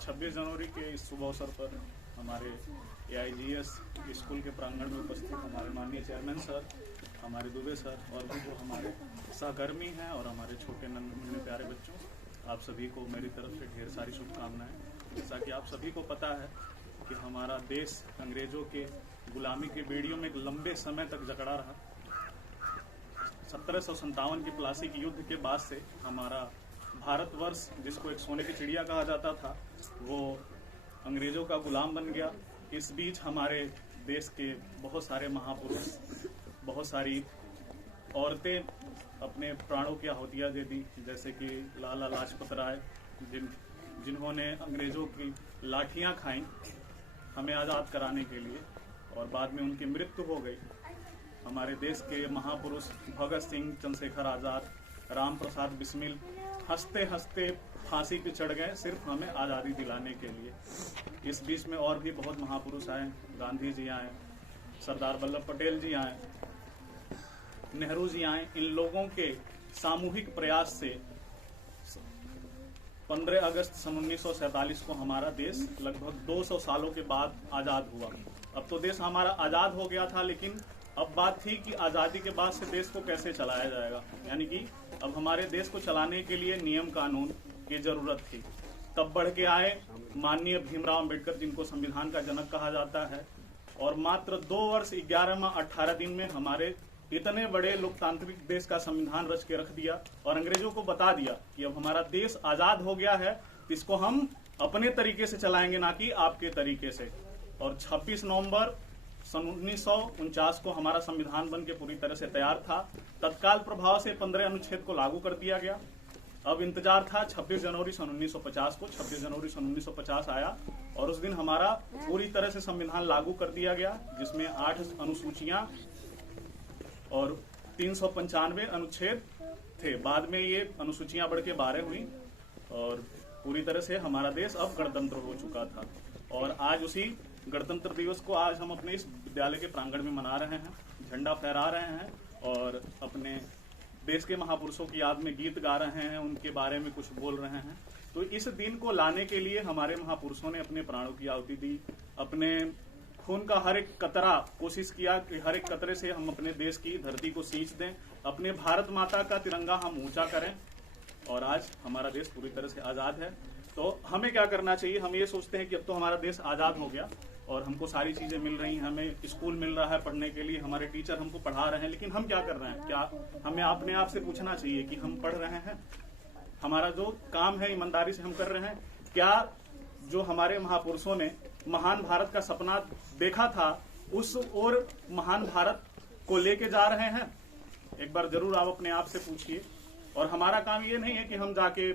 आज 26 जनवरी के इस शुभ अवसर पर हमारे AIGS स्कूल के प्रांगण में उपस्थित हमारे माननीय चेयरमैन सर, हमारे दुबे सर और भी जो हमारे सहकर्मी हैं और हमारे छोटे नन्हे प्यारे बच्चों, आप सभी को मेरी तरफ से ढेर सारी शुभकामनाएं। जैसा कि आप सभी को पता है कि हमारा देश अंग्रेजों के गुलामी के बेड़ियों में एक लंबे समय तक जकड़ा रहा। 1757 की प्लासी के युद्ध के बाद से हमारा भारतवर्ष, जिसको एक सोने की चिड़िया कहा जाता था, वो अंग्रेजों का गुलाम बन गया। इस बीच हमारे देश के बहुत सारे महापुरुष, बहुत सारी औरतें अपने प्राणों की आहुतियाँ दे दी, जैसे कि लाला लाजपत राय, जिन्होंने अंग्रेजों की लाठियाँ खाईं हमें आज़ाद कराने के लिए, और बाद में उनकी मृत्यु हो गई। हमारे देश के महापुरुष भगत सिंह, चंद्रशेखर आज़ाद, राम प्रसाद बिस्मिल हंसते हंसते फांसी पे चढ़ गए सिर्फ हमें आज़ादी दिलाने के लिए। इस बीच में और भी बहुत महापुरुष आए, गांधी जी आए, सरदार वल्लभ पटेल जी आए, नेहरू जी आए। इन लोगों के सामूहिक प्रयास से 15 अगस्त सन 1947 को हमारा देश लगभग 200 सालों के बाद आज़ाद हुआ। अब तो देश हमारा आज़ाद हो गया था, लेकिन अब बात थी कि आज़ादी के बाद से देश को कैसे चलाया जाएगा, यानी कि अब हमारे देश को चलाने के लिए नियम कानून की जरूरत थी। तब बढ़ के आए माननीय भीमराव अंबेडकर, जिनको संविधान का जनक कहा जाता है, और मात्र 2 वर्ष 11 माह 18 दिन में हमारे इतने बड़े लोकतांत्रिक देश का संविधान रच के रख दिया और अंग्रेजों को बता दिया कि अब हमारा देश आज़ाद हो गया है, इसको हम अपने तरीके से चलाएंगे, ना कि आपके तरीके से। और 26 नवंबर सन 1949 को हमारा संविधान बन के पूरी तरह से तैयार था। तत्काल प्रभाव से 15 अनुच्छेद को लागू कर दिया गया। अब इंतजार था 26 जनवरी सन 1950 को। 26 जनवरी सन 1950 आया और उस दिन हमारा पूरी तरह से संविधान लागू कर दिया गया, जिसमें 8 अनुसूचियां और 395 अनुच्छेद थे। बाद में ये अनुसूचियां बढ़ के 12 हुई और पूरी तरह से हमारा देश अब गणतंत्र हो चुका था। और आज उसी गणतंत्र दिवस को आज हम अपने इस विद्यालय के प्रांगण में मना रहे हैं, झंडा फहरा रहे हैं और अपने देश के महापुरुषों की याद में गीत गा रहे हैं, उनके बारे में कुछ बोल रहे हैं। तो इस दिन को लाने के लिए हमारे महापुरुषों ने अपने प्राणों की आहुति दी, अपने खून का हर एक कतरा कोशिश किया कि हर एक कतरे से हम अपने देश की धरती को सींच दें, अपने भारत माता का तिरंगा हम ऊंचा करें। और आज हमारा देश पूरी तरह से आज़ाद है। तो हमें क्या करना चाहिए? हम ये सोचते हैं कि अब तो हमारा देश आज़ाद हो गया और हमको सारी चीज़ें मिल रही हैं, हमें स्कूल मिल रहा है पढ़ने के लिए, हमारे टीचर हमको पढ़ा रहे हैं, लेकिन हम क्या कर रहे हैं? क्या हमें अपने आप से पूछना चाहिए कि हम पढ़ रहे हैं? हमारा जो काम है ईमानदारी से हम कर रहे हैं? क्या जो हमारे महापुरुषों ने महान भारत का सपना देखा था, उस और महान भारत को लेके जा रहे हैं? एक बार जरूर आप अपने आप से पूछिए। और हमारा काम ये नहीं है कि हम जाके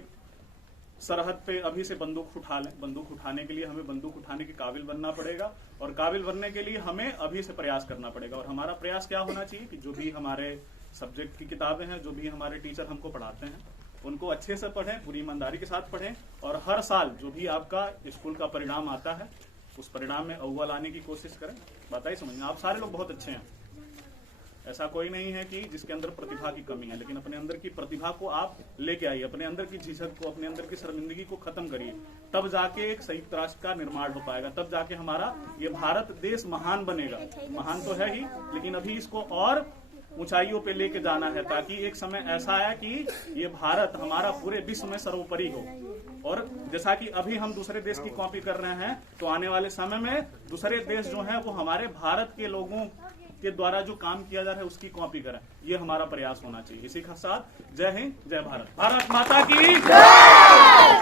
सरहद पे अभी से बंदूक उठा लें। बंदूक उठाने के लिए हमें बंदूक उठाने के काबिल बनना पड़ेगा, और काबिल बनने के लिए हमें अभी से प्रयास करना पड़ेगा। और हमारा प्रयास क्या होना चाहिए कि जो भी हमारे सब्जेक्ट की किताबें हैं, जो भी हमारे टीचर हमको पढ़ाते हैं, उनको अच्छे से पढ़ें, पूरी ईमानदारी के साथ पढ़ें, और हर साल जो भी आपका स्कूल का परिणाम आता है, उस परिणाम में अव्वल आने की कोशिश करें। बात ही समझना, आप सारे लोग बहुत अच्छे हैं, ऐसा कोई नहीं है कि जिसके अंदर प्रतिभा की कमी है, लेकिन अपने अंदर की प्रतिभा को आप लेके आइए, अपने अंदर की झिझक को, अपने अंदर की शर्मिंदगी को खत्म करिए। तब जाके एक संयुक्त राष्ट्र का निर्माण हो पाएगा, तब जाके हमारा ये भारत देश महान बनेगा। महान तो है ही, लेकिन अभी इसको और ऊंचाइयों पे लेके जाना है, ताकि एक समय ऐसा आए कि ये भारत हमारा पूरे विश्व में सर्वोपरि हो। और जैसा कि अभी हम दूसरे देश की कॉपी कर रहे हैं, तो आने वाले समय में दूसरे देश जो है वो हमारे भारत के लोगों के द्वारा जो काम किया जा रहा है उसकी कॉपी करें। ये हमारा प्रयास होना चाहिए। इसी के साथ जय हिंद, जय भारत, भारत माता की जय।